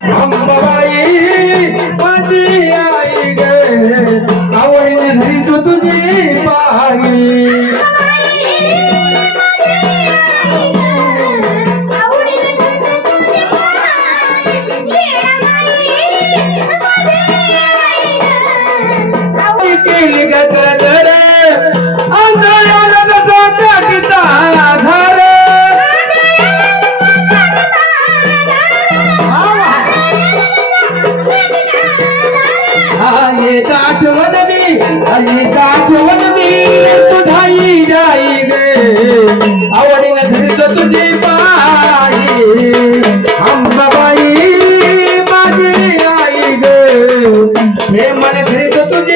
अंबाबाई माझी आई ग. आवडीने घरी तू तुझी पाही केली गदर मन धीरे तो तुझे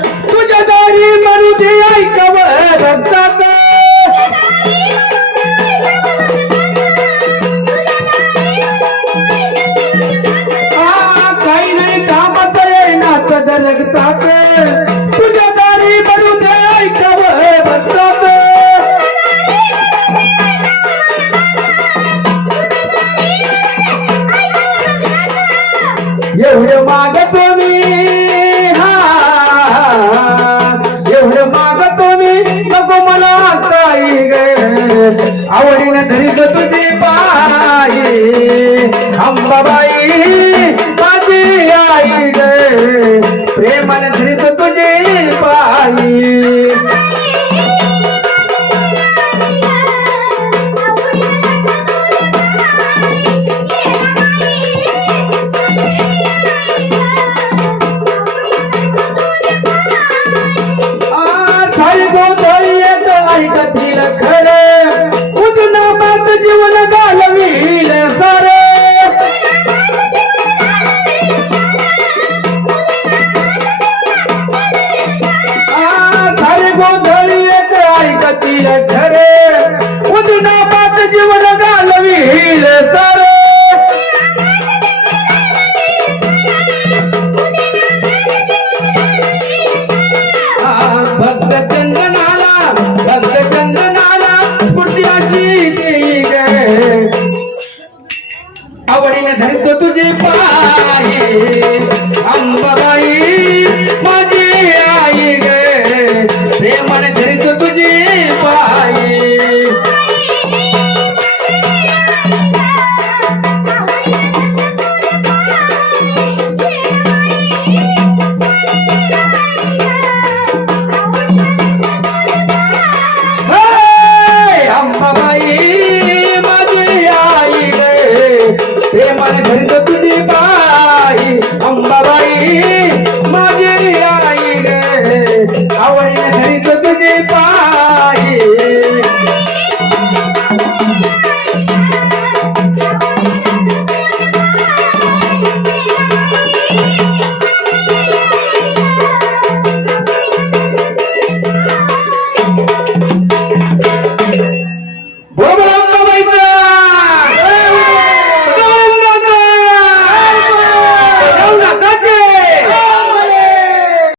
एवढं मागतो मी. हा एवढं मागतो मी. नको मला काही ग. आवडीने धरीत तुझी पायी. अंबाबाई माझी आई ग. प्रेमानं धरीत येत ऐकतील खरं? उजना मात जीवन गाल तुझे पाए हम बधाई धरत तुझी पायी अंबाबाई माझी आई गे आवई धरत तुझी पायी